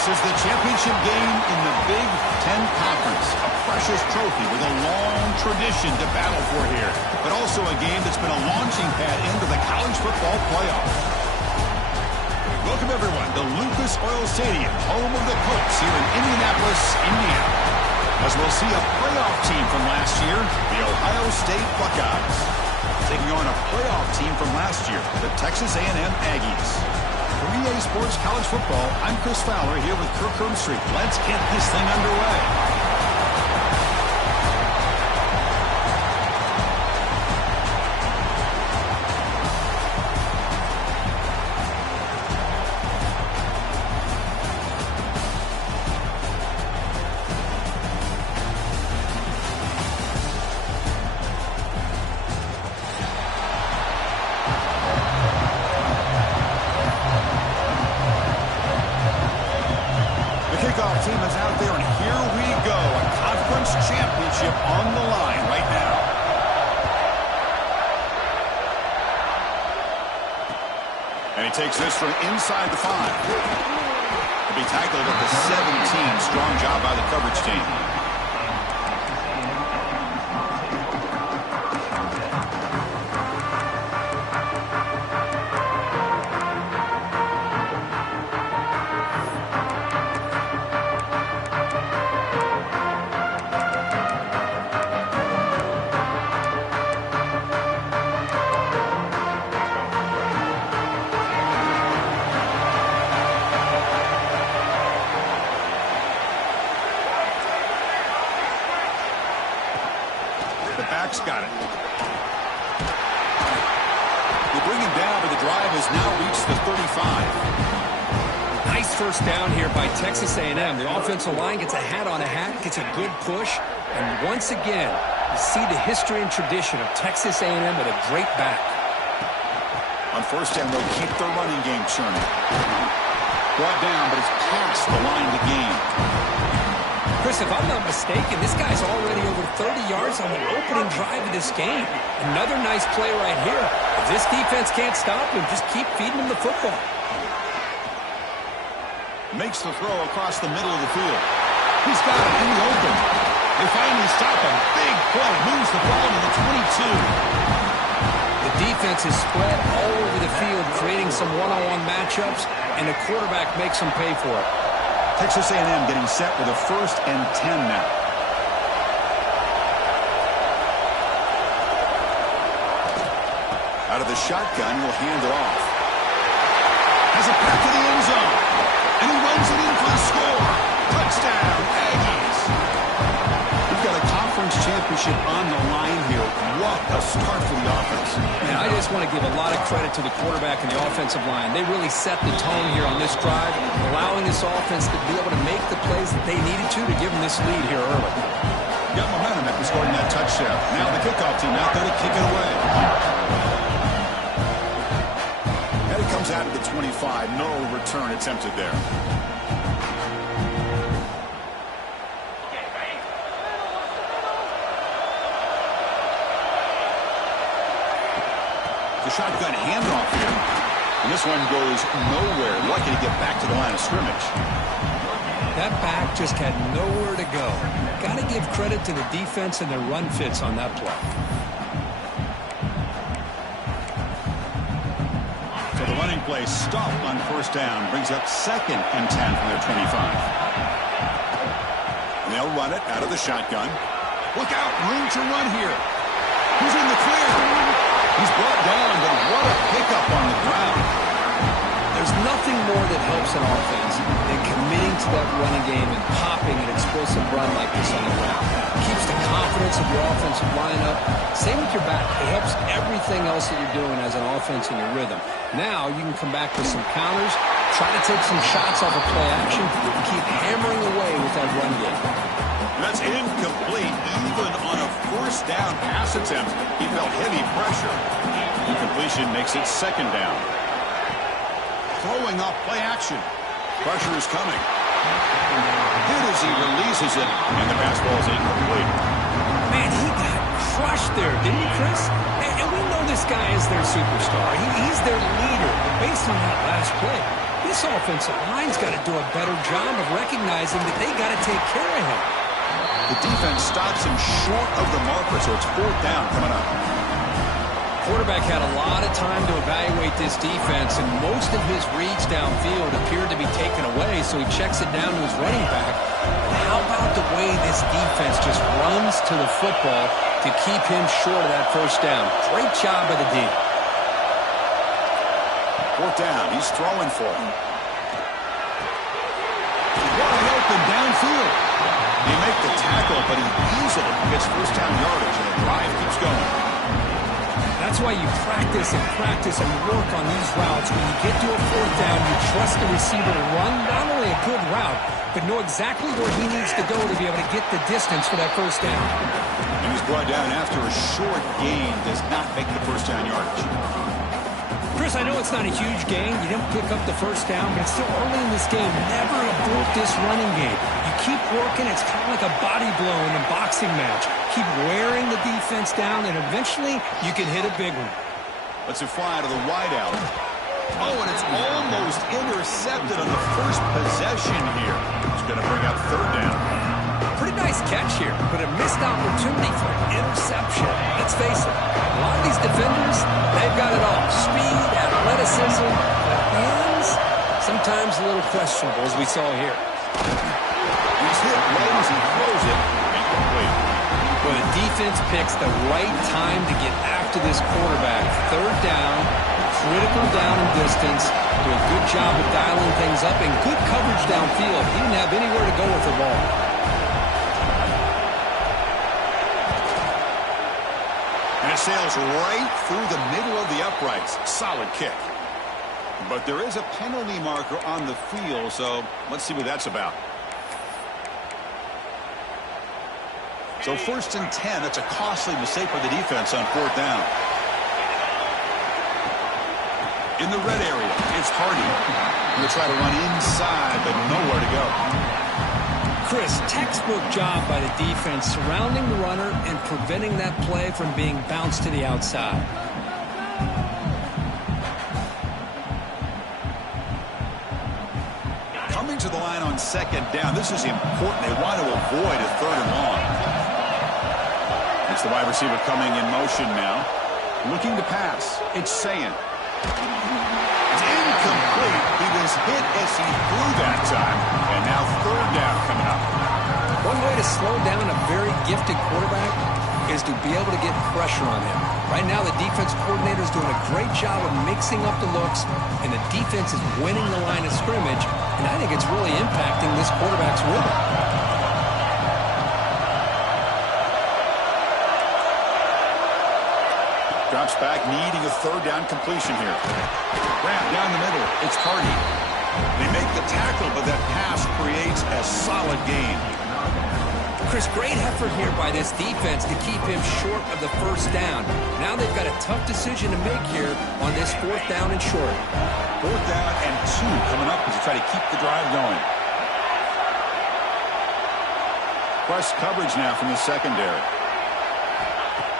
This is the championship game in the Big Ten Conference. A precious trophy with a long tradition to battle for here. But also a game that's been a launching pad into the college football playoff. Welcome, everyone, to Lucas Oil Stadium, home of the Colts here in Indianapolis, Indiana. As we'll see a playoff team from last year, the Ohio State Buckeyes, taking on a playoff team from last year, the Texas A&M Aggies. For EA Sports College Football, I'm Chris Fowler here with Kirk Herbstreit. Let's get this thing underway. Team is out there, and here we go. A conference championship on the line right now. And he takes this from inside the 5. He'll be tackled at the 17. Strong job by the coverage team. Got it. They bring him down, but the drive has now reached the 35. Nice first down here by Texas A&M. The offensive line gets a hat on a hat, gets a good push, and once again, you see the history and tradition of Texas A&M with a great back. On first down, they'll keep their running game churning. Brought down, but it's past the line of the game. Chris, if I'm not mistaken, this guy's already over 30 yards on the opening drive of this game. Another nice play right here. If this defense can't stop him, just keep feeding him the football. Makes the throw across the middle of the field. He's got it in the open. They finally stop him. Big play. Moves the ball to the 22. The defense is spread all over the field, creating some one-on-one matchups, and the quarterback makes them pay for it. Texas A&M getting set with a 1st and 10 now. Out of the shotgun, will hand it off. Has it back to the end zone. And he runs it in for the score. Touchdown, Aggies. We've got a conference championship on the line here. What a start for the offense. And I just want to give a lot of credit to the quarterback and the offensive line. They really set the tone here on this drive, allowing this offense to be able to make the plays that they needed to give them this lead here early. Got momentum after scoring that touchdown. Now the kickoff team out there to kick it away. And it comes out of the 25. No return attempted there. The shotgun handoff here. And this one goes nowhere. Lucky to get back to the line of scrimmage. That back just had nowhere to go. Got to give credit to the defense and their run fits on that play. So the running play stopped on first down. Brings up 2nd and 10 from their 25. And they'll run it out of the shotgun. Look out. Room to run here. Who's in the clear? He's brought down, but what a pickup on the ground. There's nothing more that helps an offense than committing to that running game and popping an explosive run like this on the ground. It keeps the confidence of your offensive line up. Same with your back. It helps everything else that you're doing as an offense in your rhythm. Now you can come back with some counters, try to take some shots off of play action, and keep hammering away with that run game. That's incomplete. Even on a first down pass attempt, he felt heavy pressure. Incompletion makes it 2nd down. Throwing off play action. Pressure is coming. Good as he releases it, and the pass ball is incomplete. Man, he got crushed there, didn't he, Chris? And we know this guy is their superstar. He's their leader. But based on that last play, he This offensive line's got to do a better job of recognizing that they got to take care of him. The defense stops him short of the marker, so it's 4th down coming up. Quarterback had a lot of time to evaluate this defense, and most of his reads downfield appeared to be taken away, so he checks it down to his running back. But how about the way this defense just runs to the football to keep him short of that 1st down? Great job by the D. 4th down. He's throwing for him. Wide open downfield. He make the tackle, but he easily gets 1st down yardage, and the drive keeps going. That's why you practice and work on these routes. When you get to a 4th down, you trust the receiver to run not only a good route, but know exactly where he needs to go to be able to get the distance for that 1st down. He was brought down after a short gain, does not make the 1st down yardage. Chris, I know it's not a huge gain. You didn't pick up the 1st down, but it's still early in this game. Never abort this running game. You keep working. It's kind of like a body blow in a boxing match. Keep wearing the defense down, and eventually you can hit a big one. Let's fly to the wideout. Oh, and it's almost intercepted on the first possession here. It's going to bring up 3rd down. Pretty nice catch here, but a missed opportunity for an interception. Let's face it, a lot of these defenders, they've got it all. Speed, athleticism, but hands, sometimes a little questionable, as we saw here. He's hit right as he throws it. Incomplete. Well, the defense picks the right time to get after this quarterback. 3rd down, critical down and distance. Do a good job of dialing things up and good coverage downfield. He didn't have anywhere to go with the ball. And it sails right through the middle of the uprights. Solid kick. But there is a penalty marker on the field, so let's see what that's about. So 1st and 10, that's a costly mistake by the defense on 4th down. In the red area, it's Hardy. He'll try to run inside, but nowhere to go. Chris, textbook job by the defense surrounding the runner and preventing that play from being bounced to the outside. Coming to the line on 2nd down, this is important. They want to avoid a 3rd and long. It's the wide receiver coming in motion now. Looking to pass. It's Sayan. It's incomplete. He was hit as he threw that time. And now 3rd down coming up. One way to slow down a very gifted quarterback is to be able to get pressure on him. Right now, the defense coordinator is doing a great job of mixing up the looks, and the defense is winning the line of scrimmage, and I think it's really impacting this quarterback's rhythm. Drops back, needing a 3rd down completion here. Grab down the middle. It's Hardy. They make the tackle, but that pass creates a solid gain. Chris, great effort here by this defense to keep him short of the 1st down. Now they've got a tough decision to make here on this 4th down and short. 4th down and 2 coming up as they try to keep the drive going. Press coverage now from the secondary.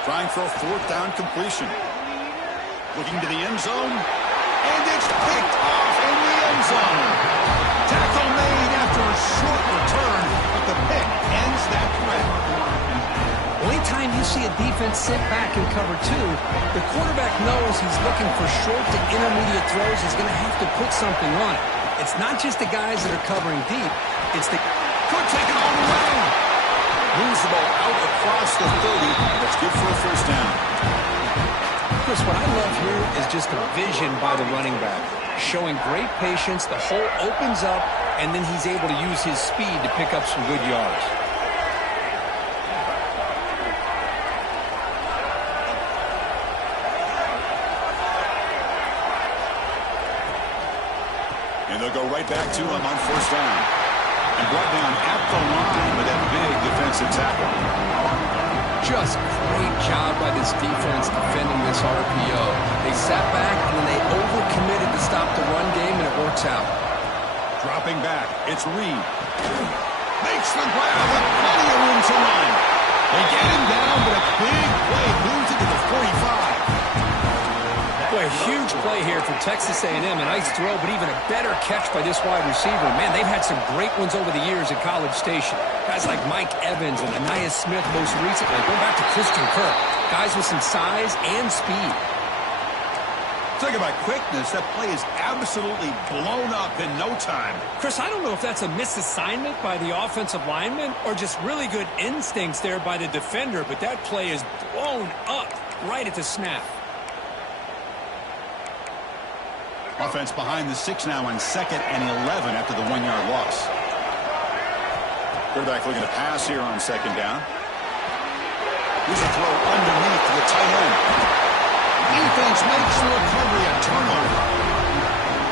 Trying for a 4th down completion. Looking to the end zone. And it's picked off in the end zone. Tackle made after a short return, but the pick ends that threat. Well, anytime you see a defense sit back and cover 2, the quarterback knows he's looking for short to intermediate throws. He's going to have to put something on it. It's not just the guys that are covering deep. It's the... Could take it all the way. Moves the ball out across the 30. That's good for a 1st down. Chris, what I love here is just the vision by the running back. Showing great patience, the hole opens up, and then he's able to use his speed to pick up some good yards. And they'll go right back to him on 1st down. And brought down at the line with that big defensive tackle. Just great job by this defense defending this RPO. They sat back and then they overcommitted to stop the run game, and it works out. Dropping back, it's Reed. Makes the grab with plenty of room to run. They get him down, but a big play moves it to the 45. Boy, a huge play here for Texas A&M. A nice throw, but even a better catch by this wide receiver. Man, they've had some great ones over the years at College Station. Guys like Mike Evans and Anais Smith most recently. Going back to Christian Kirk. Guys with some size and speed. Talk about quickness. That play is absolutely blown up in no time. Chris, I don't know if that's a misassignment by the offensive lineman or just really good instincts there by the defender, but that play is blown up right at the snap. Offense behind the 6 now on 2nd and 11 after the 1-yard loss. Quarterback looking to pass here on 2nd down. Here's a throw underneath to the tight end. Defense makes the recovery a turnover.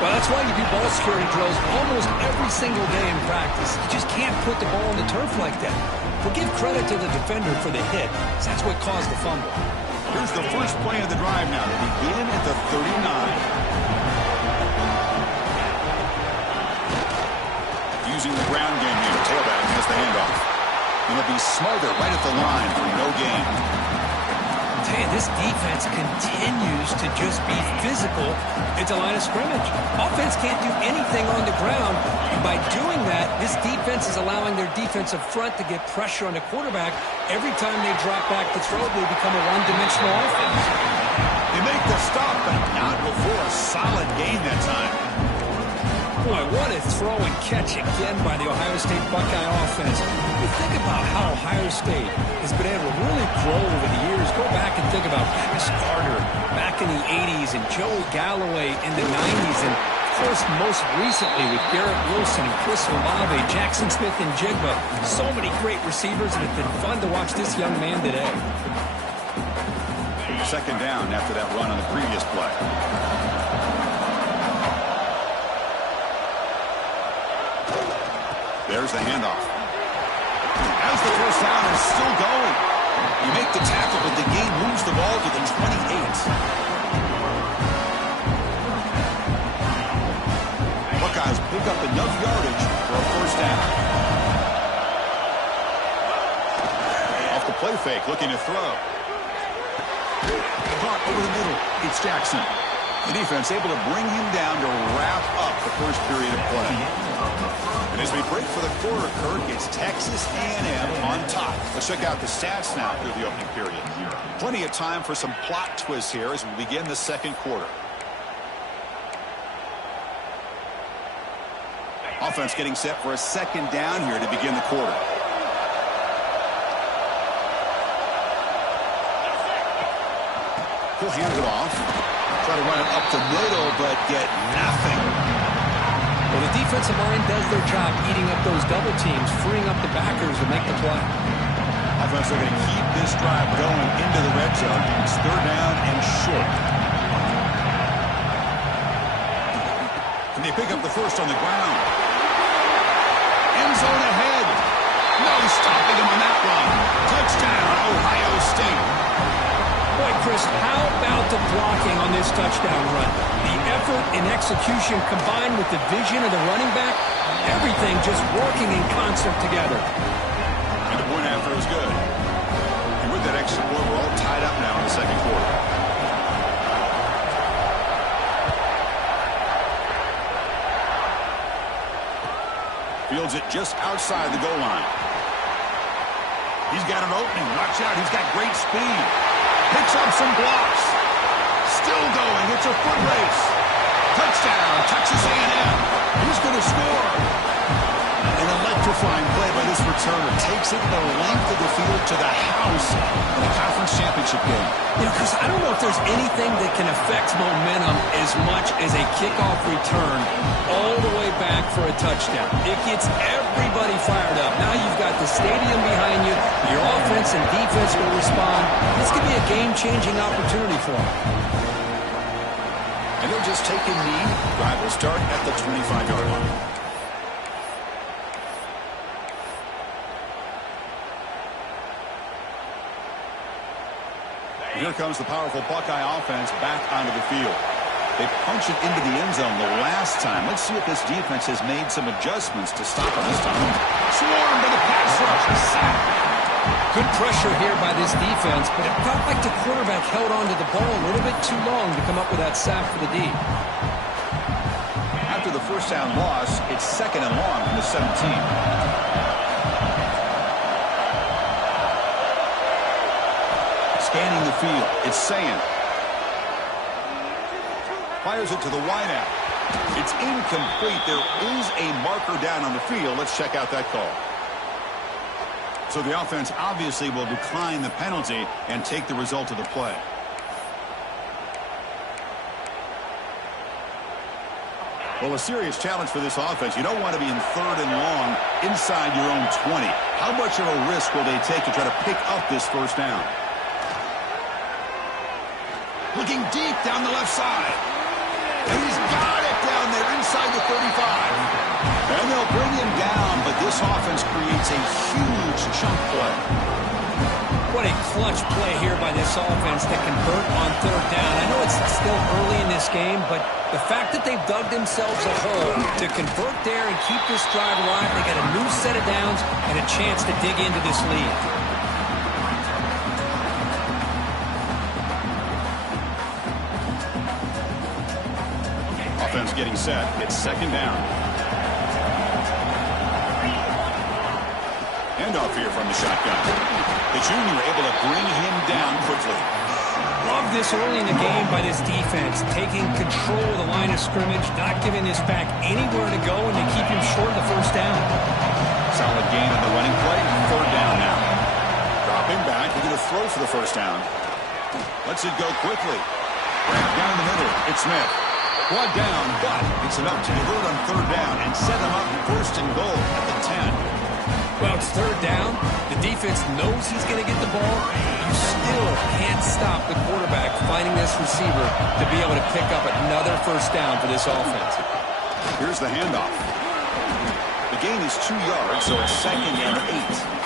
Well, that's why you do ball security drills almost every single day in practice. You just can't put the ball on the turf like that. But give credit to the defender for the hit, because that's what caused the fumble. Here's the first play of the drive now to begin at the 39. Using the ground game here. Tailback has the handoff. Going to be smarter right at the line for no gain. This defense continues to just be physical at the line of scrimmage. Offense can't do anything on the ground. And by doing that, this defense is allowing their defensive front to get pressure on the quarterback. Every time they drop back to throw, they become a one-dimensional offense. They make the stop, but not before a solid gain that time. Boy, what a throw and catch again by the Ohio State Buckeye offense. You think about how Ohio State has been able to really grow over the years. Go back and think about Chris Carter back in the 80s and Joey Galloway in the 90s. And, of course, most recently with Garrett Wilson and Chris Olave, Jackson Smith and Jigba. So many great receivers, and it's been fun to watch this young man today. 2nd down after that run on the previous play. There's the handoff. As the first down is still going. You make the tackle, but the game moves the ball to the 28. Buckeyes pick up enough yardage for a first down. Off the play fake, looking to throw. Caught over the middle. It's Jackson. The defense able to bring him down to wrap up the first period of play. And as we break for the quarter, Kirk, it's Texas A&M on top. Let's check out the stats now through the opening period. Plenty of time for some plot twists here as we begin the second quarter. Offense getting set for a 2nd down here to begin the quarter. He'll hand it off. Try to run it up the middle, but get nothing. Well, the defensive line does their job eating up those double teams, freeing up the backers to make the play. Offense are going to keep this drive going into the red zone. It's 3rd down and short. And they pick up the first on the ground. End zone ahead. No stopping him on that run. Touchdown, Ohio State. Boy, Chris, how about the blocking on this touchdown run? The effort and execution combined with the vision of the running back, everything just working in concert together. And the point after was good. And with that extra point, we're all tied up now in the second quarter. Fields it just outside the goal line. He's got an opening. Watch out. He's got great speed. Picks up some blocks. Still going. It's a foot race. Touchdown, Texas A&M. Who's going to score? An electrifying play by this returner. Takes it the length of the field to the house in a conference championship game. Yeah, Chris, I don't know if there's anything that can affect momentum as much as a kickoff return all the way back for a touchdown. It gets everybody fired up. Now you've got the stadium behind you. Your offense and defense will respond. This could be a game-changing opportunity for them. And they'll just take a knee. Drive will start at the 25-yard line. Here comes the powerful Buckeye offense back onto the field. They punched it into the end zone the last time. Let's see if this defense has made some adjustments to stop it this time. Swarmed by the pass rush. A sack. Good pressure here by this defense, but it felt like the quarterback held on to the ball a little bit too long to come up with that sack for the D. After the first down loss, it's 2nd and long from the 17. Scanning the field, it's Sayan. Fires it to the wideout. It's incomplete. There is a marker down on the field. Let's check out that call. So the offense obviously will decline the penalty and take the result of the play. Well, a serious challenge for this offense. You don't want to be in 3rd and long inside your own 20. How much of a risk will they take to try to pick up this first down? Looking deep down the left side. And he's got it down there inside the 35. And they'll bring him down, but this offense creates a huge chunk play. What a clutch play here by this offense to convert on 3rd down. I know it's still early in this game, but the fact that they've dug themselves a hole to convert there and keep this drive alive, they got a new set of downs and a chance to dig into this lead. Offense getting set. It's 2nd down. Handoff here from the shotgun. The junior able to bring him down quickly. Love this early in the game by this defense, taking control of the line of scrimmage, not giving this back anywhere to go, and they keep him short of the first down. Solid gain on the running play. 3rd down now. Dropping back. We're going to throw for the first down. Lets it go quickly. Down the middle. It's Smith. One down, but it's enough to convert on 3rd down and set him up 1st and goal at the 10. Well, it's 3rd down. The defense knows he's going to get the ball. You still can't stop the quarterback finding this receiver to be able to pick up another first down for this offense. Here's the handoff. The gain is 2 yards, so it's 2nd and 8.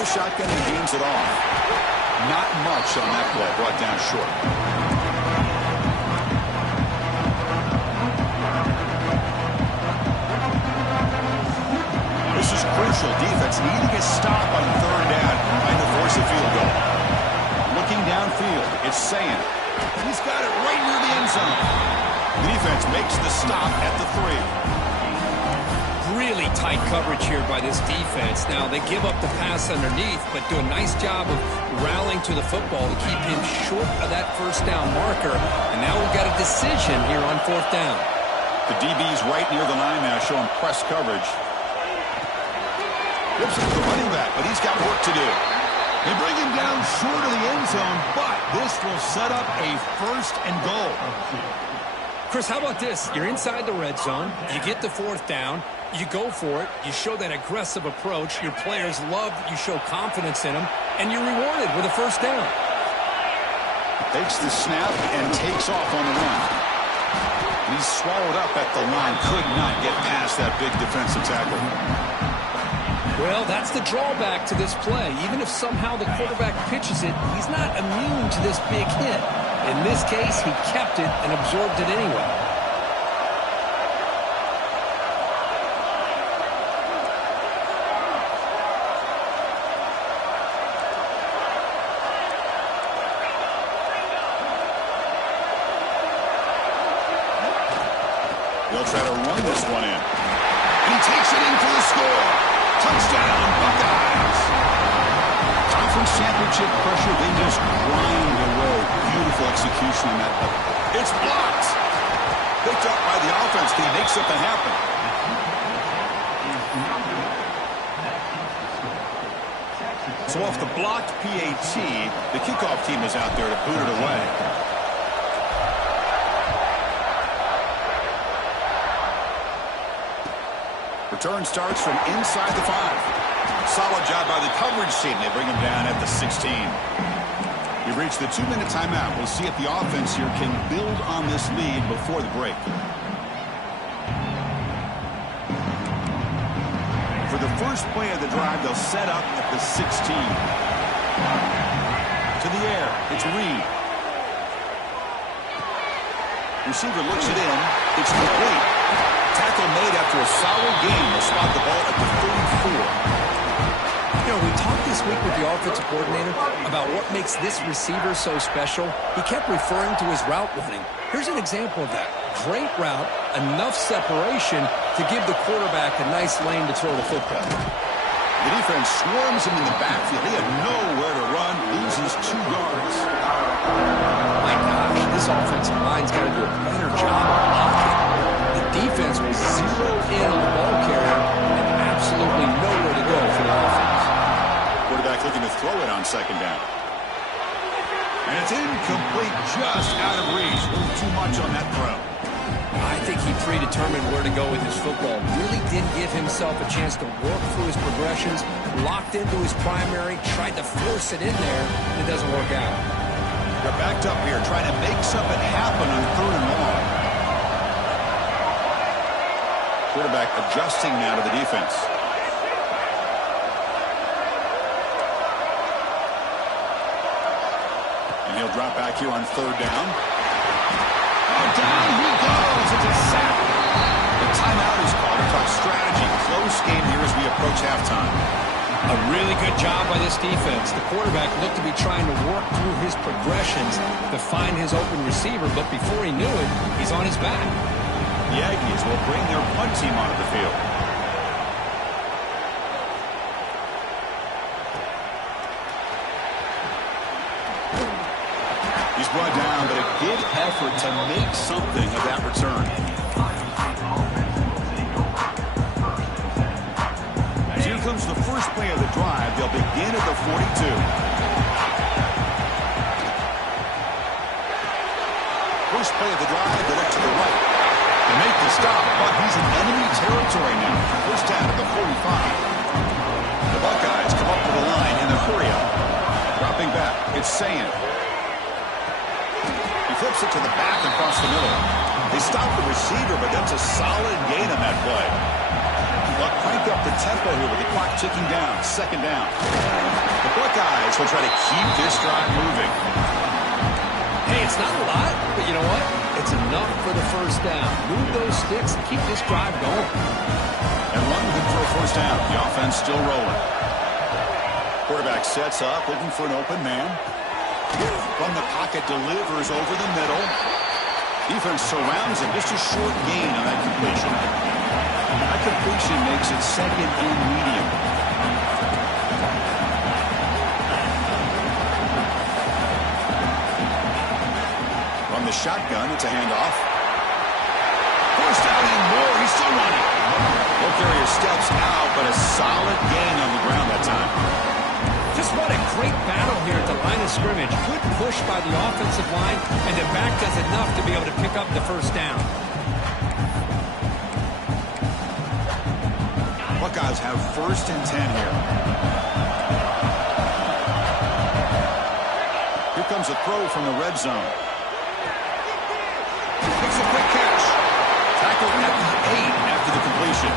The shotgun and gains it off. Not much on that play. Brought down short. This is crucial. Defense needing a stop on 3rd down, trying to force a field goal. Looking downfield, it's Sayan. He's got it right near the end zone. The defense makes the stop at the 3. Really tight coverage here by this defense. Now, they give up the pass underneath, but do a nice job of rallying to the football to keep him short of that first down marker. And now we've got a decision here on 4th down. The DB's right near the line now, showing press coverage. Flips it to the running back, but he's got work to do. They bring him down short of the end zone, but this will set up a 1st and goal. Chris, how about this? You're inside the red zone. You get the 4th down. You go for it. You show that aggressive approach. Your players love that you show confidence in them, and you're rewarded with a first down. Takes the snap and takes off on the run. He's swallowed up at the line. Could not get past that big defensive tackle. Well, that's the drawback to this play. Even if somehow the quarterback pitches it, he's not immune to this big hit. In this case, he kept it and absorbed it anyway. They'll try to run this one in. He takes it in for the score. Touchdown, Buckeyes. Conference championship pressure, they just grind away. Beautiful execution on that. It's blocked. Picked up by the offense. Can he make something happen? So off the blocked PAT, the kickoff team is out there to boot it away. Return starts from inside the 5. Solid job by the coverage team. They bring him down at the 16. We've reached the 2-minute timeout. We'll see if the offense here can build on this lead before the break. For first play of the drive, they'll set up at the 16. To the air, it's Reed. Receiver looks it in. It's complete. Tackle made after a solid gain. They'll spot the ball at the 34. You know, we talked this week with the offensive coordinator about what makes this receiver so special. He kept referring to his route running. Here's an example of that. Great route, enough separation to give the quarterback a nice lane to throw the football. The defense swarms him in the backfield. He had nowhere to run, loses 2 yards. My gosh, this offensive line's got to do a better job of blocking. The defense was zeroed in on the ball carrier and absolutely nowhere to go for the offense. Quarterback looking to throw it on second down. And it's incomplete, just out of reach. A little too much on that throw. I think he predetermined where to go with his football. Really didn't give himself a chance to work through his progressions, locked into his primary, tried to force it in there, and it doesn't work out. They're backed up here, trying to make something happen on 3rd and long. Quarterback adjusting now to the defense. And he'll drop back here on 3rd down. Down he goes. It's a sack. The timeout is called to talk strategy. Close game here as we approach halftime. A really good job by this defense. The quarterback looked to be trying to work through his progressions to find his open receiver, but before he knew it, he's on his back. The Aggies will bring their punt team onto the field. He's brought down, but a good effort to make something of that return. As here comes the first play of the drive. They'll begin at the 42. First play of the drive, they look to the right. They make the stop, but he's in enemy territory now. First down at the 45. The Buckeyes come up to the line in the hurry up. Dropping back, it's Sand. Flips it to the back across the middle. They stop the receiver, but that's a solid gain on that play. They'll crank up the tempo here with the clock ticking down. Second down. The Buckeyes will try to keep this drive moving. Hey, it's not a lot, but you know what? It's enough for the first down. Move those sticks and keep this drive going. And one good for a first down. The offense still rolling. Quarterback sets up, looking for an open man. From the pocket, delivers over the middle. Defense surrounds him. Just a short gain on that completion. That completion makes it 2nd and medium. From the shotgun, it's a handoff. First down and more. He's still running. Ball carrier steps out, but a solid gain on the ground that time. Just what a great battle here at the line of scrimmage. Good push by the offensive line, and the back does enough to be able to pick up the first down. Buckeyes have 1st and 10 here. Here comes a throw from the red zone. Makes a quick catch. Tackled at the 8 after the completion.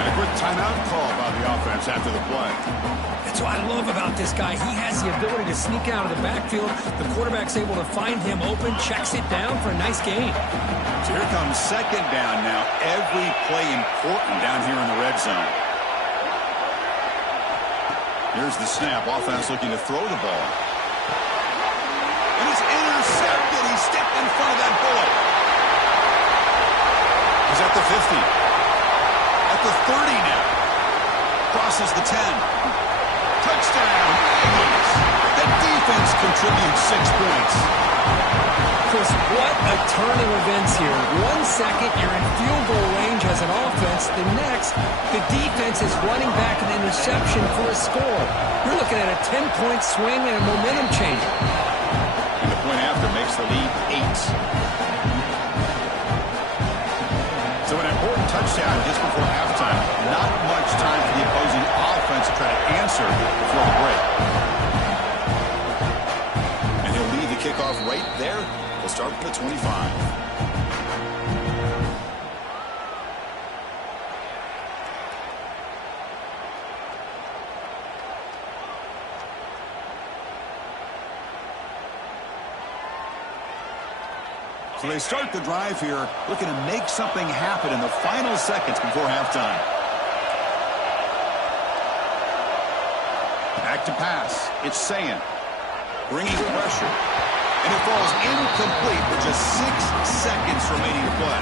And a quick timeout call by the offense after the play. That's what I love about this guy. He has the ability to sneak out of the backfield. The quarterback's able to find him open, checks it down for a nice gain. So here comes second down now. Every play important down here in the red zone. Here's the snap. Offense looking to throw the ball. And it's intercepted. He stepped in front of that bullet. He's at the 50. At the 30 now. Crosses the 10. Touchdown, Aggies. The defense contributes 6 points. Chris, what a turn of events here. 1 second, you're in field goal range as an offense. The next, the defense is running back an interception for a score. You're looking at a 10-point swing and a momentum change. And the point after makes the lead 8. So an important touchdown just before halftime. Not much time for the opposing offense to try to answer before the break. And he'll lead the kickoff right there. We'll start from the 25. So they start the drive here, looking to make something happen in the final seconds before halftime. Back to pass. It's Sayan. Bringing pressure. And it falls incomplete with just 6 seconds remaining to play.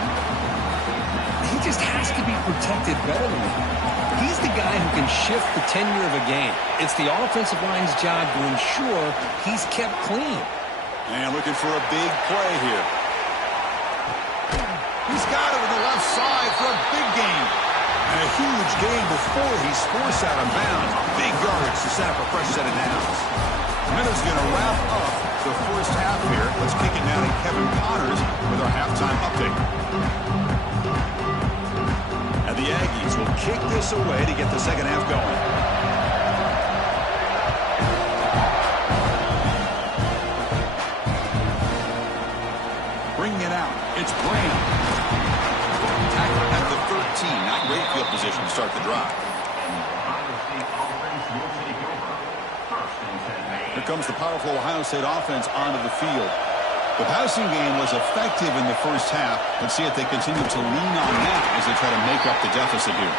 He just has to be protected better than that. He's the guy who can shift the tenure of a game. It's the offensive line's job to ensure he's kept clean. And looking for a big play here. He's got it with the left side for a big gain. And a huge gain before he's forced out of bounds. Big yardage to set up a fresh set of downs. Minutes going to wrap up the first half here. Let's kick it down to Kevin Connors with our halftime update. And the Aggies will kick this away to get the second half going. Bringing it out. It's Graham. Tackle at the 13. Not great field position to start the drive. Here comes the powerful Ohio State offense onto the field. The passing game was effective in the first half. Let's see if they continue to lean on that as they try to make up the deficit here.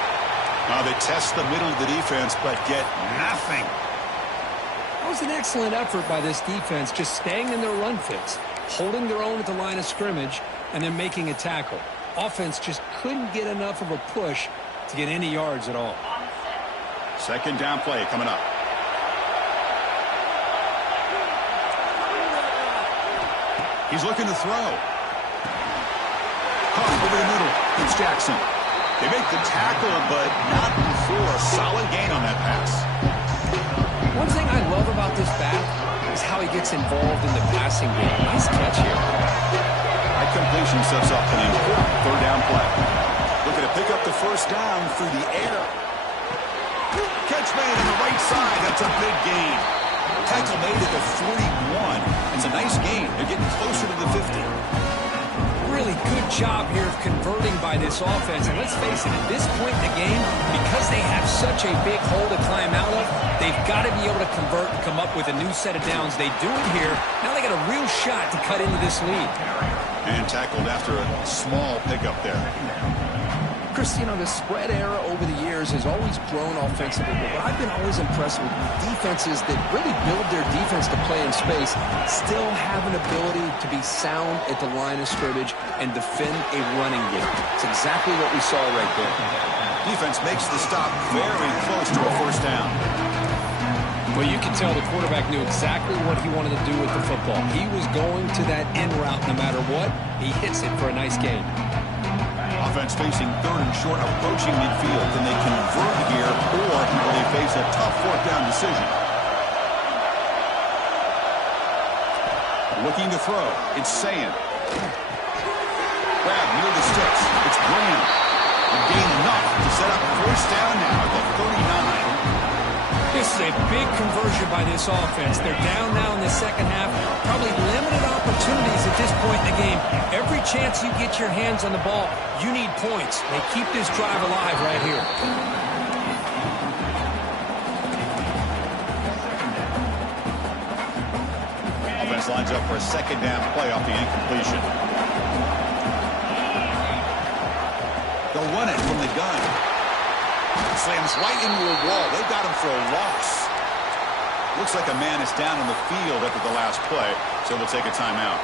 They test the middle of the defense, but get nothing. That was an excellent effort by this defense, just staying in their run fits, holding their own at the line of scrimmage, and then making a tackle. Offense just couldn't get enough of a push to get any yards at all. Second down play coming up. He's looking to throw. Caught over the middle. It's Jackson. They make the tackle, but not before a solid gain on that pass. One thing I love about this back is how he gets involved in the passing game. Nice catch here. That completion sets up an important third down play. Looking to pick up the first down through the air. Catch made on the right side. That's a big gain. Tackle made at the 41. It's a nice gain. They're getting closer to the 50. Really good job here of converting by this offense. And let's face it, at this point in the game, because they have such a big hole to climb out of, they've got to be able to convert and come up with a new set of downs. They do it here. Now they got a real shot to cut into this lead. And tackled after a small pickup there. Chris, you know, the spread era over the years has always grown offensively, but what I've been always impressed with defenses that really build their defense to play in space still have an ability to be sound at the line of scrimmage and defend a running game. It's exactly what we saw right there. Defense makes the stop very close to a first down. Well, you can tell the quarterback knew exactly what he wanted to do with the football. He was going to that end route no matter what. He hits it for a nice gain. Offense facing third and short, approaching midfield. Can they convert here, or will they face a tough fourth down decision? Looking to throw. It's Sayan. Grab near the sticks. It's Graham. A gain enough to set up first down now at the 39. This is a big conversion by this offense. They're down now in the second half. Probably limited opportunities at this point in the game. Every chance you get your hands on the ball, you need points. They keep this drive alive right here. Offense lines up for a second down play off the incompletion. They'll run it from the gun. Slams right into a wall. They've got him for a loss. Looks like a man is down on the field after the last play, so they'll take a timeout.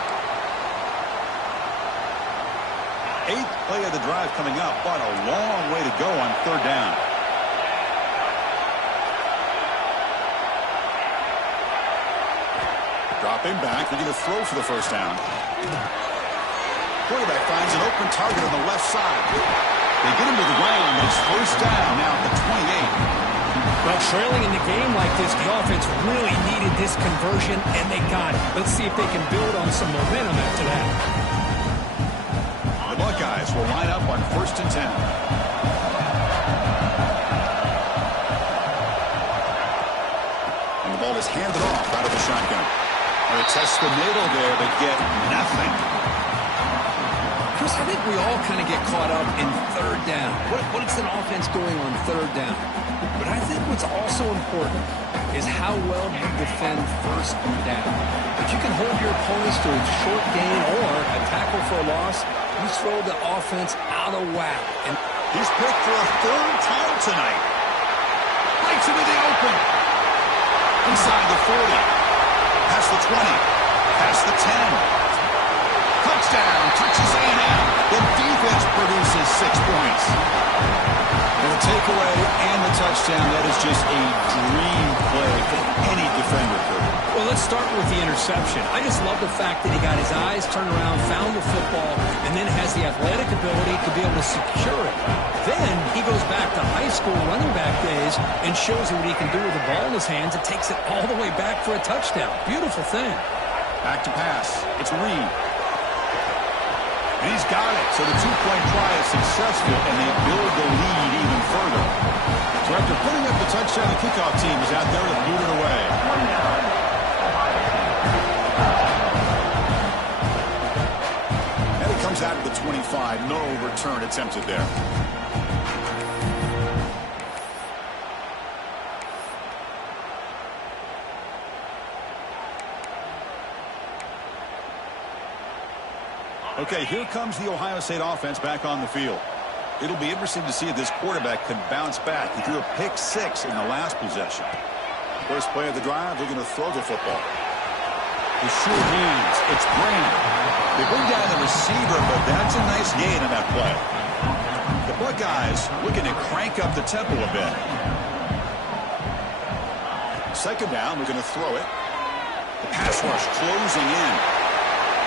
8th play of the drive coming up, but a long way to go on third down. Dropping back, looking to throw for the first down. Quarterback finds an open target on the left side. They get him to the ground. It's first down now at the 28. Well, trailing in the game like this, the offense really needed this conversion, and they got it. Let's see if they can build on some momentum after that. The Buckeyes will line up on 1st and 10. And the ball is handed off out of the shotgun. They test the middle there, but get nothing. Chris, I think we all kind of get caught up in third down. What is an offense doing on third down? But I think what's also important is how well you defend first down. If you can hold your opponents to a short gain or a tackle for a loss, you throw the offense out of whack. And he's picked for a third time tonight. Breaks into the open. Inside the 40. Past the 20. Past the 10. Touchdown. Texas A&M. The defense produces 6 points. And the takeaway and the touchdown, that is just a dream play for any defender. Well, let's start with the interception. I just love the fact that he got his eyes turned around, found the football, and then has the athletic ability to be able to secure it. Then he goes back to high school running back days and shows you what he can do with the ball in his hands and takes it all the way back for a touchdown. Beautiful thing. Back to pass. It's Reed. And he's got it. So the two-point try is successful, and they build the lead even further. So after putting up the touchdown, the kickoff team is out there to boot it away. And it comes out of the 25. No return attempted there. Okay, here comes the Ohio State offense back on the field. It'll be interesting to see if this quarterback can bounce back. He threw a pick-6 in the last possession. First play of the drive, they're going to throw the football. The sure hands, it's Graham. They bring down the receiver, but that's a nice gain on that play. The Buckeyes looking to crank up the tempo a bit. Second down, we're going to throw it. The pass rush closing in.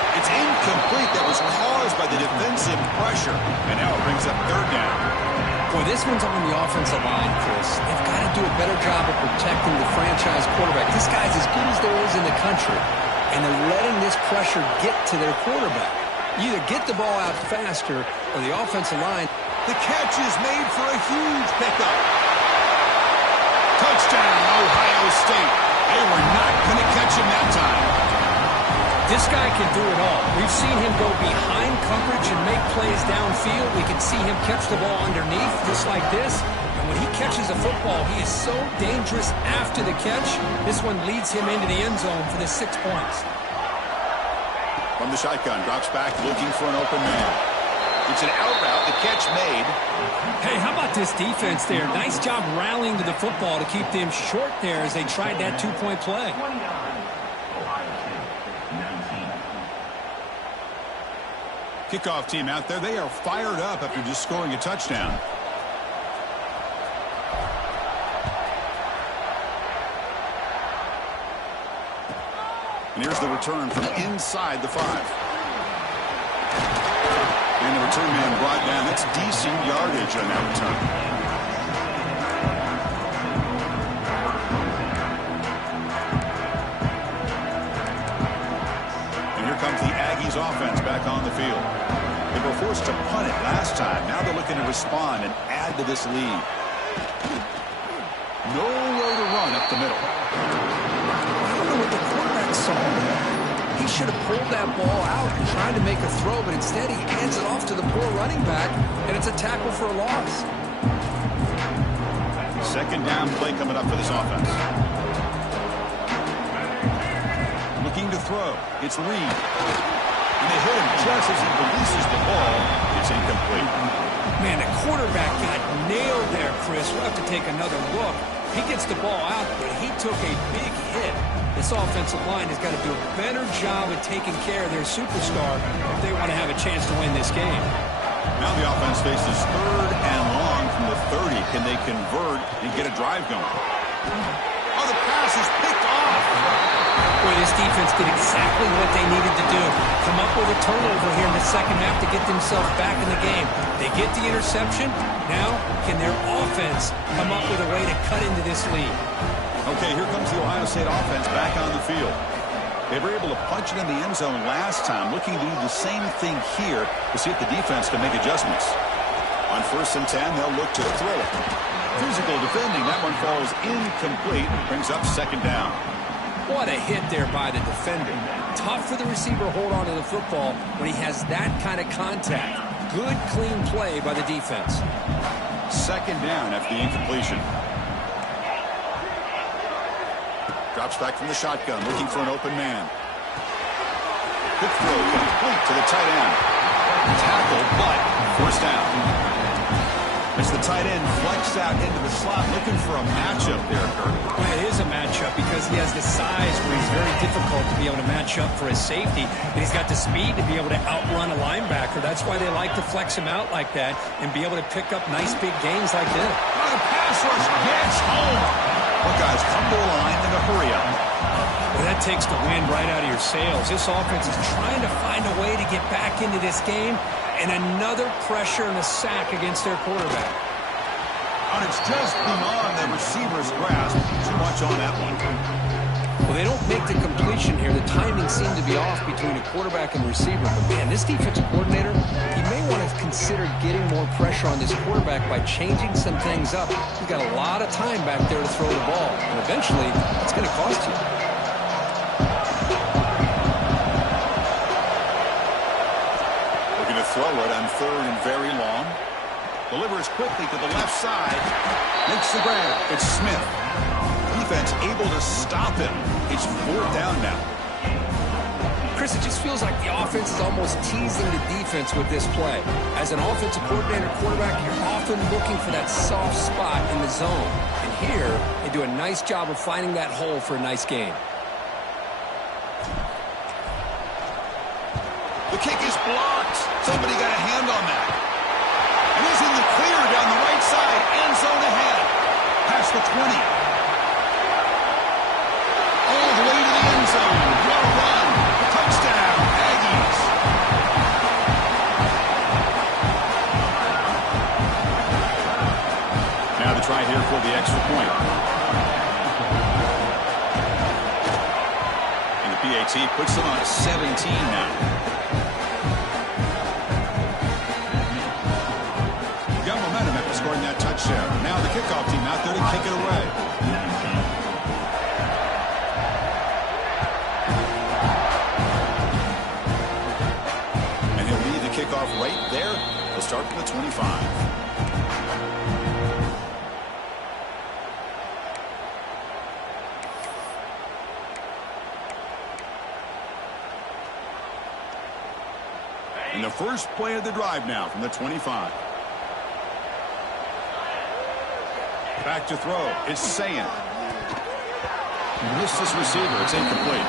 It's incomplete. That was caused by the defensive pressure. And now it brings up third down. Boy, this one's on the offensive line, Chris. They've got to do a better job of protecting the franchise quarterback. This guy's as good as there is in the country. And they're letting this pressure get to their quarterback. You either get the ball out faster or the offensive line. The catch is made for a huge pickup. Touchdown, Ohio State. They were not going to catch him that time. This guy can do it all. We've seen him go behind coverage and make plays downfield. We can see him catch the ball underneath, just like this. And when he catches a football, he is so dangerous after the catch. This one leads him into the end zone for the 6 points. From the shotgun, drops back, looking for an open man. It's an out route, the catch made. Hey, how about this defense there? Nice job rallying to the football to keep them short there as they tried that two-point play. Kickoff team out there, they are fired up after just scoring a touchdown. And here's the return from inside the 5. And the return man brought down. That's decent yardage on that return. Comes the Aggies offense back on the field. They were forced to punt it last time. Now they're looking to respond and add to this lead. Nowhere to run up the middle. I don't know what the quarterback saw. He should have pulled that ball out and tried to make a throw, but instead he hands it off to the poor running back, and it's a tackle for a loss. Second down play coming up for this offense. Looking to throw. It's Reed. And they hit him just as he releases the ball. It's incomplete. Man, the quarterback got nailed there, Chris. We'll have to take another look. He gets the ball out, but he took a big hit. This offensive line has got to do a better job of taking care of their superstar if they want to have a chance to win this game. Now the offense faces third and long from the 30. Can they convert and get a drive going? Oh, the pass is picked off. Boy, this defense did exactly what they needed to do. Come up with a turnover here in the second half to get themselves back in the game. They get the interception. Now, can their offense come up with a way to cut into this lead? Okay, here comes the Ohio State offense back on the field. They were able to punch it in the end zone last time, looking to do the same thing here to see if the defense can make adjustments. On 1st and 10, they'll look to throw it. Physical defending, that one falls incomplete, brings up second down. What a hit there by the defender. Tough for the receiver to hold on to the football when he has that kind of contact. Good, clean play by the defense. Second down after the incompletion. Drops back from the shotgun, looking for an open man. Quick throw complete to the tight end. Tackle, but forced down. As the tight end flexed out into the slot, looking for a matchup there, Kurt. Well, it is a matchup because he has the size where he's very difficult to be able to match up for his safety. And he's got the speed to be able to outrun a linebacker. That's why they like to flex him out like that and be able to pick up nice big gains like this. The pass rush gets home. Buckeyes come to the line in a hurry up. Well, that takes the wind right out of your sails. This offense is trying to find a way to get back into this game, and another pressure and a sack against their quarterback. And it's just beyond the receiver's grasp. Too much on that one. Well, they don't make the completion here. The timing seemed to be off between a quarterback and receiver. But, man, this defensive coordinator, he may want to consider getting more pressure on this quarterback by changing some things up. He's got a lot of time back there to throw the ball. And eventually, it's going to cost you. Throw it on third and very long. Delivers quickly to the left side. Makes the grab. It's Smith. Defense able to stop him. It's fourth down now. Chris, it just feels like the offense is almost teasing the defense with this play. As an offensive coordinator, quarterback, you're often looking for that soft spot in the zone. And here, they do a nice job of finding that hole for a nice game. The kick is blocked. Somebody got a hand on that. And he's in the clear down the right side. End zone ahead. Past the 20. All the way to the end zone. What a run. Touchdown, Aggies. Now the try here for the extra point. And the PAT puts them on a 17 now. Scoring that touchdown. Now the kickoff team out there to kick it away. And he'll lead the kickoff right there. He'll start from the 25. And the first play of the drive now from the 25. Back to throw. It's Sayin. Missed his receiver. It's incomplete.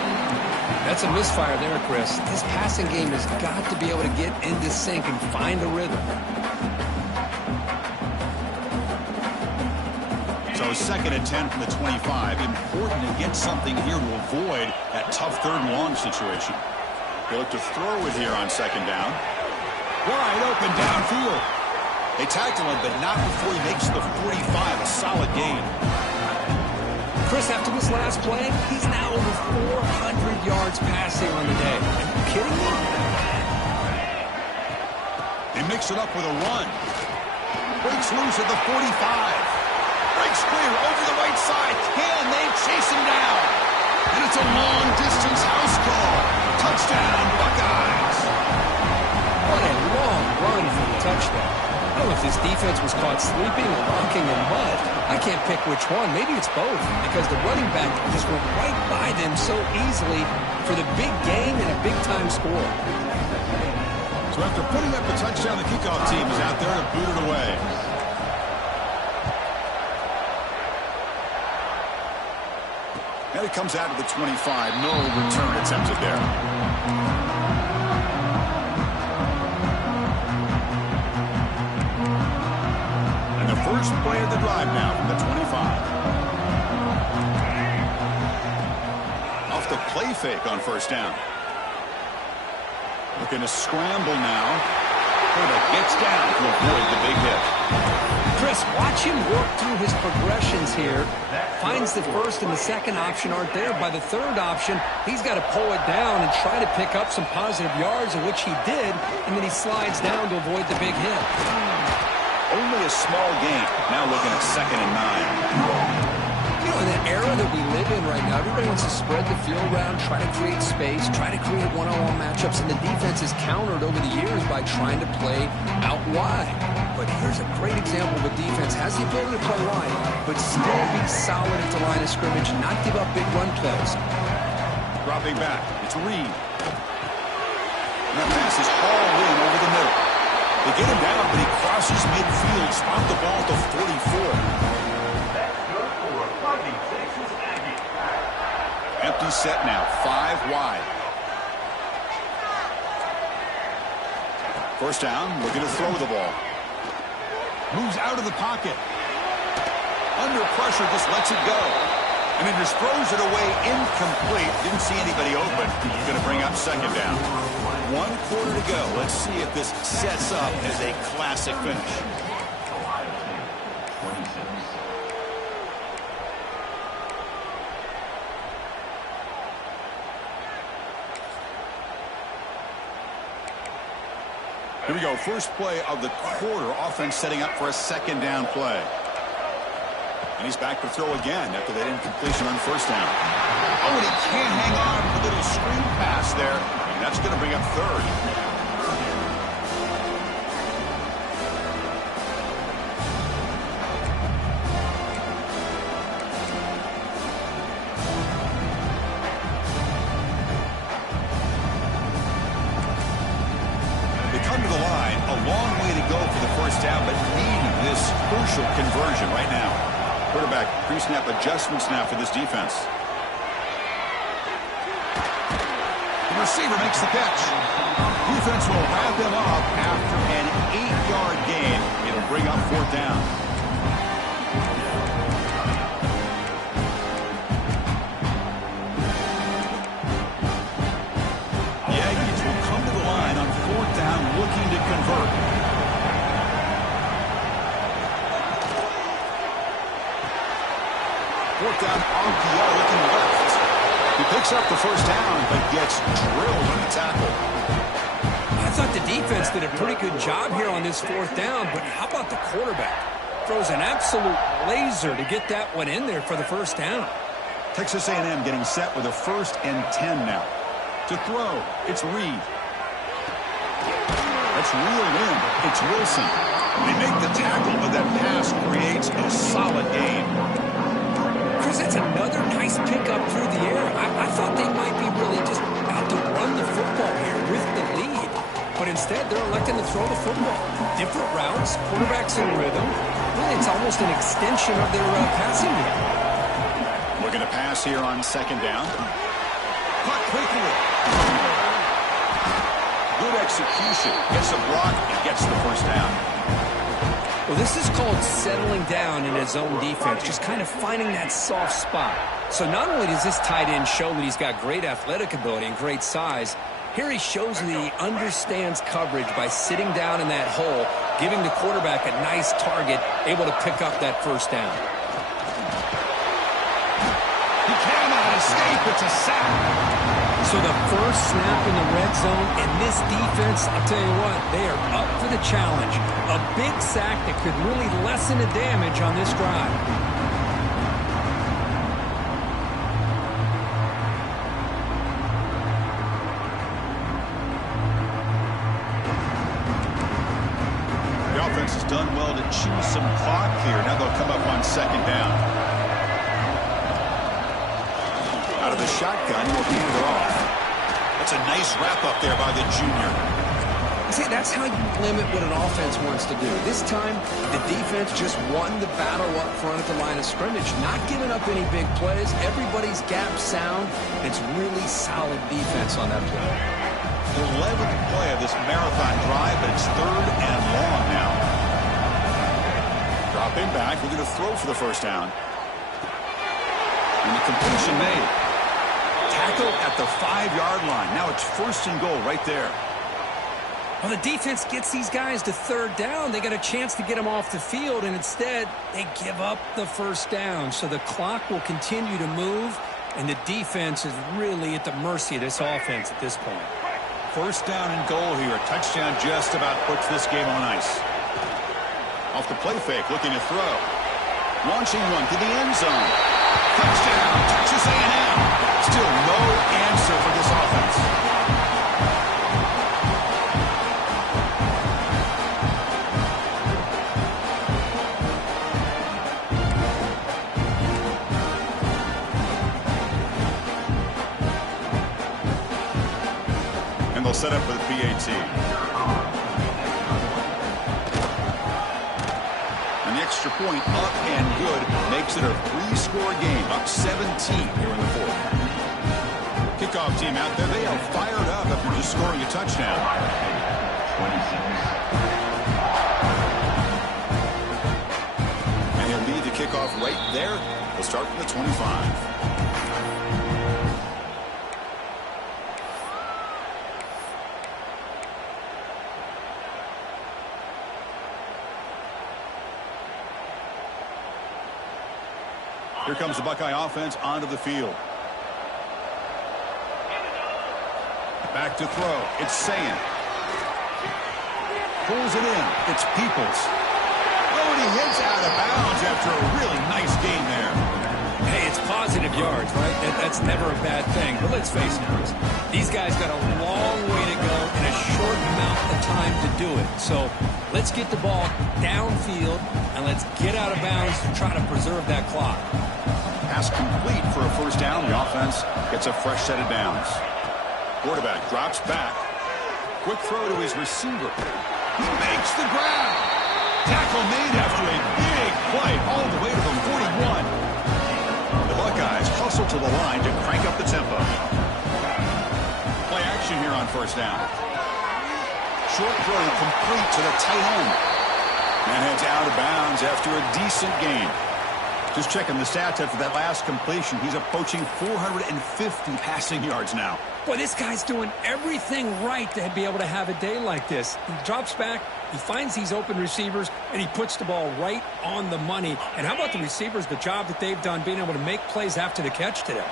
That's a misfire there, Chris. This passing game has got to be able to get into sync and find a rhythm. So second and 10 from the 25. Important to get something here to avoid that tough third and long situation. They look to throw it here on second down. Wide open downfield. They tackle him, but not before he makes the 45. A solid gain. Chris, after this last play, he's now over 400 yards passing on the day. Are you kidding me? They mix it up with a run. Breaks loose at the 45. Breaks clear over the right side. Can they chase him down? And it's a long-distance house call. Touchdown, Buckeyes. What a long run for the touchdown. I don't know if this defense was caught sleeping or walking in mud. I can't pick which one. Maybe it's both, because the running back just went right by them so easily for the big game and a big-time score. So after putting up the touchdown, the kickoff team is out there to boot it away. And it comes out of the 25. No return attempted there. First play of the drive now from the 25. Off the play fake on first down. Looking to scramble now. Quarterback gets down to avoid the big hit. Chris, watch him work through his progressions here. Finds the first and the second option aren't there. By the third option, he's got to pull it down and try to pick up some positive yards, of which he did, and then he slides down to avoid the big hit. Only a small gain. Now looking at second and 9. You know, in that era that we live in right now, everybody wants to spread the field around, try to create space, try to create one-on-one matchups, and the defense is countered over the years by trying to play out wide. But here's a great example of a defense has the ability to play wide, but still be solid at the line of scrimmage, not give up big run plays. Dropping back, it's Reed. And that pass is hauled in over the middle. They get him down, but he crosses midfield, spot the ball to 44. Empty set now, 5 wide. First down, looking to throw the ball. Moves out of the pocket. Under pressure, just lets it go. And then just throws it away incomplete. Didn't see anybody open. He's going to bring up second down. 1 quarter to go. Let's see if this sets up as a classic finish. Here we go. First play of the quarter. Offense setting up for a second down play. And he's back to throw again after that incompletion on first down. Oh, and he can't hang on for a little screen pass there. And that's going to bring up third. They come to the line. A long way to go for the first down, but needing this crucial conversion right now. Quarterback pre-snap adjustments now for this defense. The receiver makes the catch. Defense will wrap him up after an 8-yard gain. It'll bring up fourth down. The Aggies will come to the line on fourth down looking to convert. Fourth down, RPO looking left. He picks up the first down, but gets drilled on the tackle. I thought the defense did a pretty good job here on this fourth down, but how about the quarterback? Throws an absolute laser to get that one in there for the first down. Texas A&M getting set with a 1st and 10 now. To throw, it's Reed. That's reeled in. It's Wilson. They make the tackle, but that pass creates a solid gain. That's another nice pickup through the air. I thought they might be really just out to run the football here with the lead. But instead, they're electing to throw the football. Different routes, quarterbacks in rhythm. Really, it's almost an extension of their passing game. Looking to pass here on second down. Caught quickly. Good execution. Gets a block and gets the first down. Well, this is called settling down in his own defense, just kind of finding that soft spot. So not only does this tight end show that he's got great athletic ability and great size, here he shows that he understands coverage by sitting down in that hole, giving the quarterback a nice target, able to pick up that first down. He cannot escape. It's a sack. So the first snap in the red zone, and this defense, I'll tell you what, they are up for the challenge. A big sack that could really lessen the damage on this drive. The offense has done well to chew some clock here. Now they'll come up on second down. Out of the shotgun, will keep it off. That's a nice wrap-up there by the junior. See, that's how you limit what an offense wants to do. This time, the defense just won the battle up front at the line of scrimmage, not giving up any big plays. Everybody's gap sound. It's really solid defense on that play. The 11th play of this marathon drive, but it's third and long now. Dropping back, we're going to throw for the first down. And the completion made. Tackle at the 5-yard line. Now it's first and goal right there. Well, the defense gets these guys to third down. They got a chance to get them off the field, and instead they give up the first down. So the clock will continue to move, and the defense is really at the mercy of this offense at this point. First down and goal here. A touchdown just about puts this game on ice. Off the play fake, looking to throw. Launching one to the end zone. Touchdown, Texas A&M. Still no answer for this offense. And they'll set up for the PAT. And the extra point up and good makes it a 3-score game, up 17 here in the fourth. Kickoff team out there, they are fired up after just scoring a touchdown. And he'll lead the kickoff right there. We'll start from the 25. Here comes the Buckeye offense onto the field. Back to throw. It's Sayin. Pulls it in. It's Peoples. Oh, and he hits out of bounds after a really nice gain there. Hey, it's positive yards, right? That's never a bad thing. But let's face it, Chris. These guys got a long way to go in a short amount of time to do it. So let's get the ball downfield and let's get out of bounds to try to preserve that clock. Pass complete for a first down. The offense gets a fresh set of downs. Quarterback drops back. Quick throw to his receiver. He makes the grab. Tackle made after a big play all the way to the 41. The Buckeyes hustle to the line to crank up the tempo. Play action here on first down. Short throw complete to the tight end. And heads out of bounds after a decent gain. Just checking the stats after that last completion. He's approaching 450 passing yards now. Boy, this guy's doing everything right to be able to have a day like this. He drops back, he finds these open receivers, and he puts the ball right on the money. And how about the receivers, the job that they've done being able to make plays after the catch today?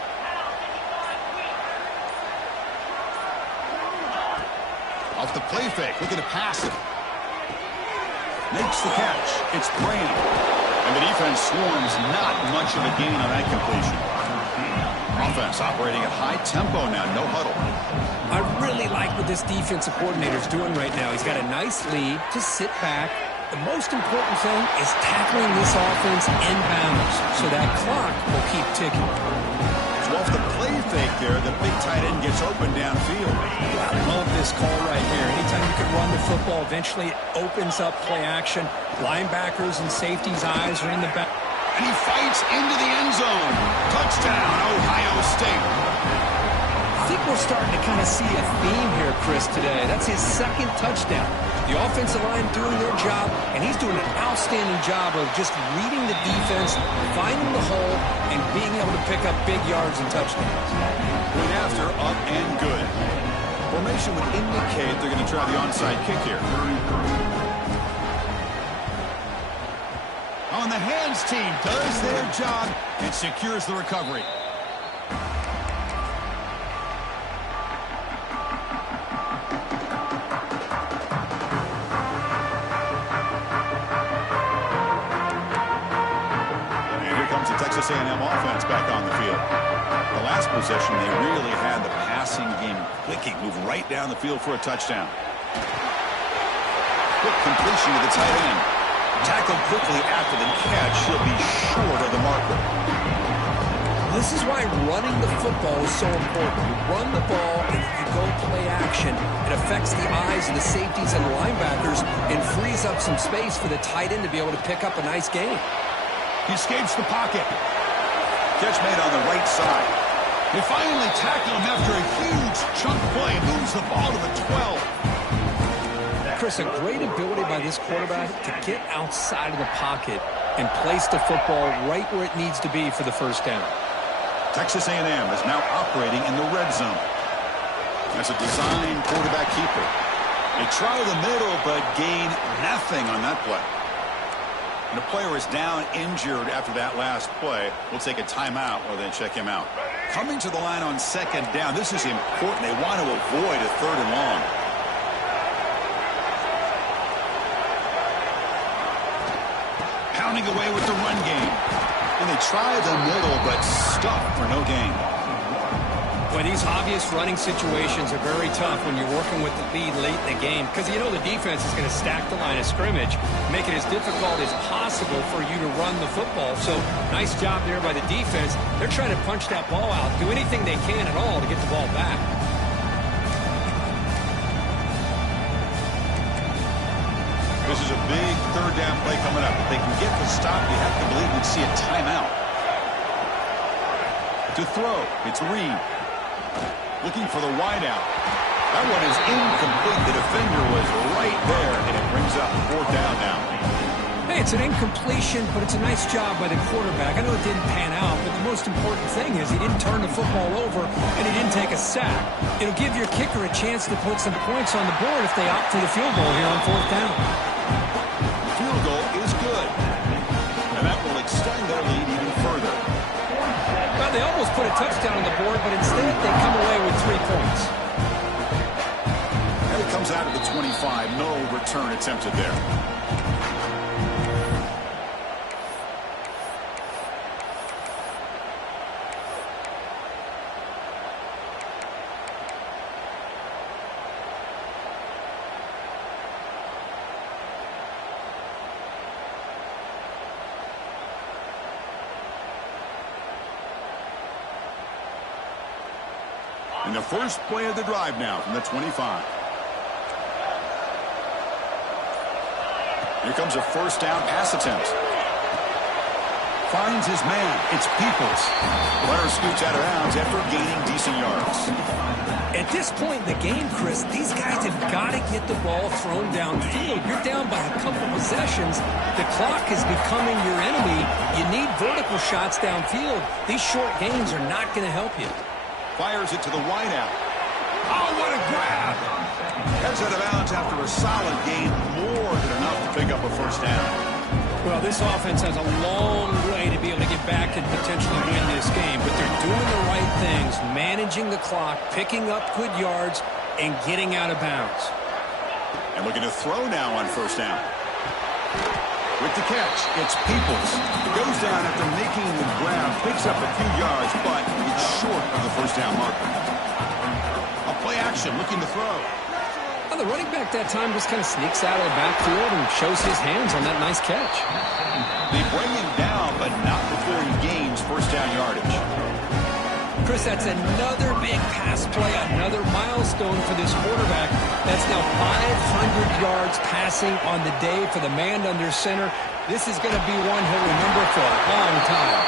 Off the play fake, looking to pass it. Makes the catch. It's Graham. And the defense swarms, not much of a gain on that completion. Offense operating at high tempo now, no huddle. I really like what this defensive coordinator's doing right now. He's got a nice lead to sit back. The most important thing is tackling this offense inbounds so that clock will keep ticking. So off the play fake there, the big tight end gets open downfield. I love this call right here. Anytime you can run the football, eventually it opens up play action. Linebackers and safeties' eyes are in the back. And he fights into the end zone. Touchdown, Ohio State. I think we're starting to kind of see a theme here, Chris, today. That's his second touchdown. The offensive line doing their job, and he's doing an outstanding job of just reading the defense, finding the hole, and being able to pick up big yards and touchdowns. Point after, up and good. Formation would indicate they're going to try the onside kick here. On the hands team does their job and secures the recovery. Texas A&M offense back on the field. The last possession, they really had the passing game clicking, moved right down the field for a touchdown. Quick completion to the tight end. Tackled quickly after the catch. He'll be short of the marker. This is why running the football is so important. You run the ball and you go play action. It affects the eyes of the safeties and the linebackers and frees up some space for the tight end to be able to pick up a nice game. He escapes the pocket. Catch made on the right side. They finally tackle him after a huge chunk play. Moves the ball to the 12. Chris, a great ability by this quarterback to get outside of the pocket and place the football right where it needs to be for the first down. Texas A&M is now operating in the red zone. That's a design quarterback keeper. They try the middle, but gain nothing on that play. And the player is down injured after that last play. We'll take a timeout or then check him out. Coming to the line on second down. This is important. They want to avoid a third and long. Pounding away with the run game. And they try the middle, but stuck for no gain. Well, these obvious running situations are very tough when you're working with the lead late in the game because you know the defense is going to stack the line of scrimmage, make it as difficult as possible for you to run the football. So nice job there by the defense. They're trying to punch that ball out, do anything they can at all to get the ball back. This is a big third down play coming up. If they can get the stop, you have to believe we'd see a timeout. To throw, it's Reed. Looking for the wideout. That one is incomplete. The defender was right there, and it brings up fourth down now. Hey, it's an incompletion, but it's a nice job by the quarterback. I know it didn't pan out, but the most important thing is he didn't turn the football over, and he didn't take a sack. It'll give your kicker a chance to put some points on the board if they opt for the field goal here on fourth down. Field goal is good, and that will extend their lead even further. Well, they almost put a touchdown on the board, but instead they come away with 3 points. And it comes out of the 25. No return attempted there. In the first play of the drive now from the 25. Here comes a first down pass attempt. Finds his man. It's Peoples. Runner scoots out of bounds after gaining decent yards. At this point in the game, Chris, these guys have got to get the ball thrown downfield. You're down by a couple possessions. The clock is becoming your enemy. You need vertical shots downfield. These short gains are not going to help you. Fires it to the wideout. Oh, what a grab! Heads out of bounds after a solid gain, more than enough to pick up a first down. Well, this offense has a long way to be able to get back and potentially win this game, but they're doing the right things, managing the clock, picking up good yards, and getting out of bounds. And looking to throw now on first down. With the catch, it's Peoples. Goes down after making the grab, picks up a few yards, but it's short of the first down marker. A play action, looking to throw. Well, the running back that time just kind of sneaks out of the backfield and shows his hands on that nice catch. They bring him down, but not before he gains first down yardage. Chris, that's another big pass play, another milestone for this quarterback. That's now 500 yards passing on the day for the man under center. This is going to be one he'll remember for a long time.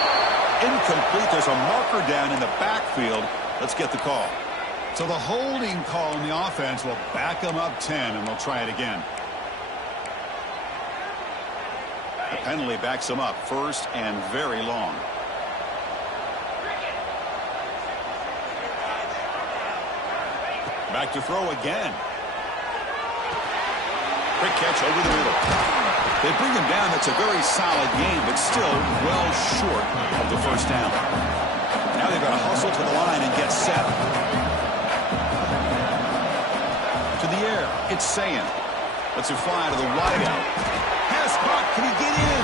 Incomplete. There's a marker down in the backfield. Let's get the call. So the holding call in the offense will back them up 10, and they'll try it again. The penalty backs them up first and very long. Back to throw again. Quick catch over the middle. They bring him down. That's a very solid game, but still well short of the first down. Now they've got to hustle to the line and get set. To the air. It's Sayan. Lets it fly to the wideout. Pass caught. Can he get in?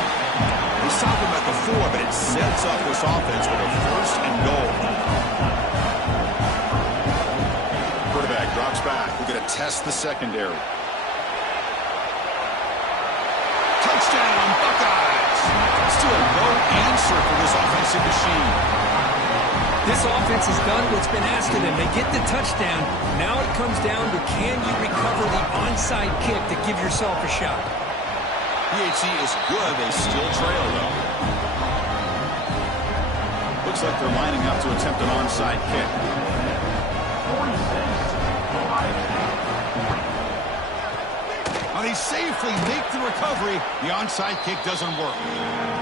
They stop him at the 4, but it sets up this offense with a first and goal. Quarterback drops back. We're going to test the secondary. Touchdown, Buckeyes! Still no answer for this offensive machine. This offense has done what's been asked of them. They get the touchdown. Now it comes down to can you recover the onside kick to give yourself a shot. PHC is good. They still trail, though. Looks like they're lining up to attempt an onside kick. They safely make the recovery. The onside kick doesn't work.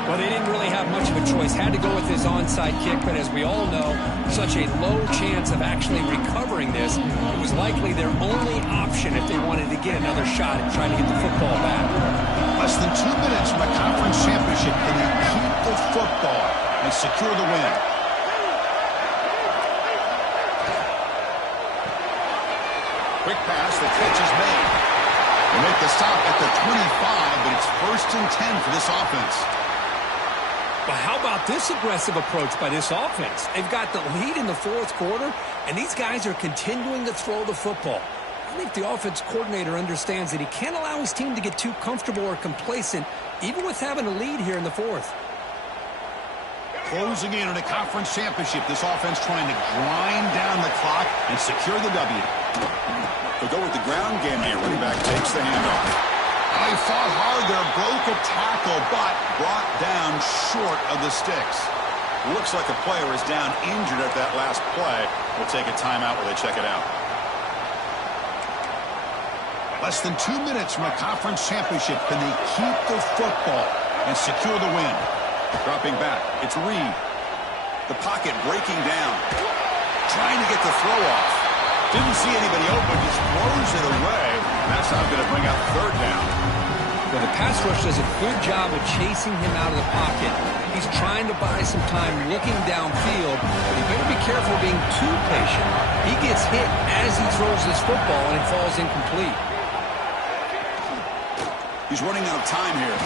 Well, they didn't really have much of a choice. Had to go with this onside kick, but as we all know, such a low chance of actually recovering this. It was likely their only option if they wanted to get another shot at trying to get the football back. Less than 2 minutes from a conference championship. Can they keep the football and secure the win? Quick pass. The catch is made. They make the stop at the 25, but it's 1st and 10 for this offense. But how about this aggressive approach by this offense? They've got the lead in the fourth quarter, and these guys are continuing to throw the football. I think the offense coordinator understands that he can't allow his team to get too comfortable or complacent, even with having a lead here in the fourth. Closing in on a conference championship, this offense trying to grind down the clock and secure the W. They'll go with the ground game here. Running back takes the handoff. He fought hard there, broke a tackle, but brought down short of the sticks. Looks like a player is down injured at that last play. We'll take a timeout while they check it out. Less than 2 minutes from a conference championship. Can they keep the football and secure the win? Dropping back, it's Reed. The pocket breaking down. Trying to get the throw off. Didn't see anybody open, just throws it away. That's not going to bring out third down. Well, the pass rush does a good job of chasing him out of the pocket. He's trying to buy some time looking downfield, but he better be careful being too patient. He gets hit as he throws this football, and it falls incomplete. He's running out of time here.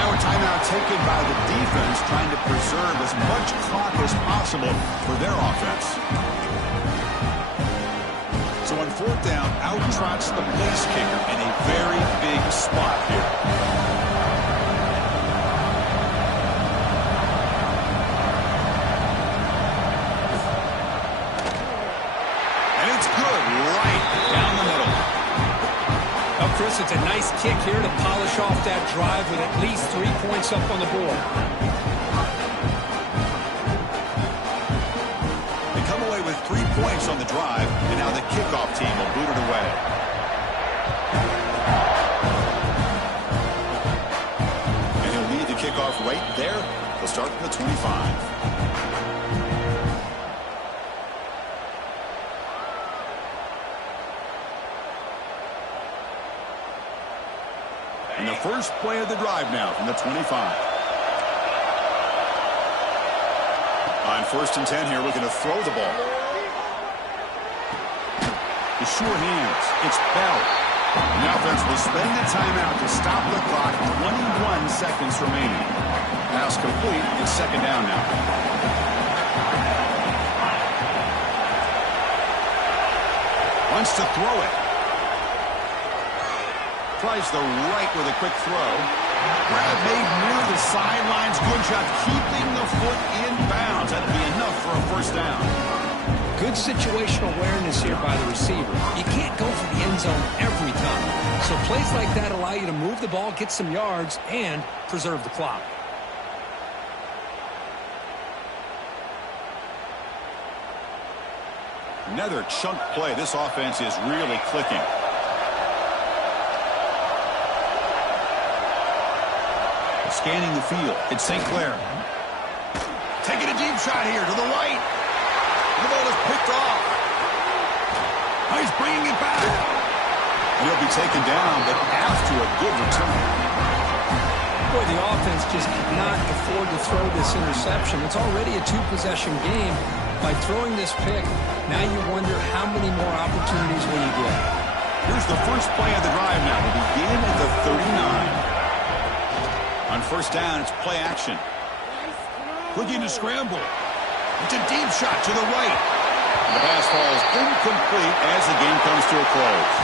Now a timeout taken by the defense, trying to preserve as much clock as possible for their offense. So on fourth down, out trots the place kicker in a very big spot here. And it's good, right down the middle. Well, Chris, it's a nice kick here to polish off that drive with at least 3 points up on the board. They come away with 3 points on the drive, and now the kickoff team will boot it away. And he'll lead the kickoff right there. They'll start from the 25. And the first play of the drive now from the 25. On 1st and 10 here, looking to throw the ball. The sure hands. It's Bell. And the offense will spend the timeout to stop the clock. 21 seconds remaining. Pass complete. It's second down now. Wants to throw it. Tries the right with a quick throw. Grab made near the sidelines. Good job keeping the foot in bounds. That'll be enough for a first down. Good situational awareness here by the receiver. You can't go for the end zone every time. So plays like that allow you to move the ball, get some yards, and preserve the clock. Another chunk play. This offense is really clicking. Scanning the field. It's St. Clair. Taking a deep shot here to the right. The ball is picked off. He's bringing it back. And he'll be taken down, but after a good return. Boy, the offense just cannot afford to throw this interception. It's already a two-possession game. By throwing this pick, now you wonder how many more opportunities will you get. Here's the first play of the drive now. We begin at the 39. On first down, it's play action. Looking to scramble. It's a deep shot to the right. And the pass falls incomplete as the game comes to a close.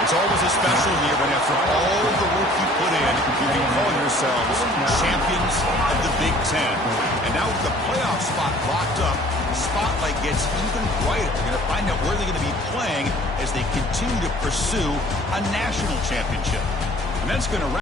It's always a special year, but after all the work you put in, you can call yourselves champions of the Big Ten. And now with the playoff spot locked up, the spotlight gets even brighter. We're going to find out where they're going to be playing as they continue to pursue a national championship. And that's going to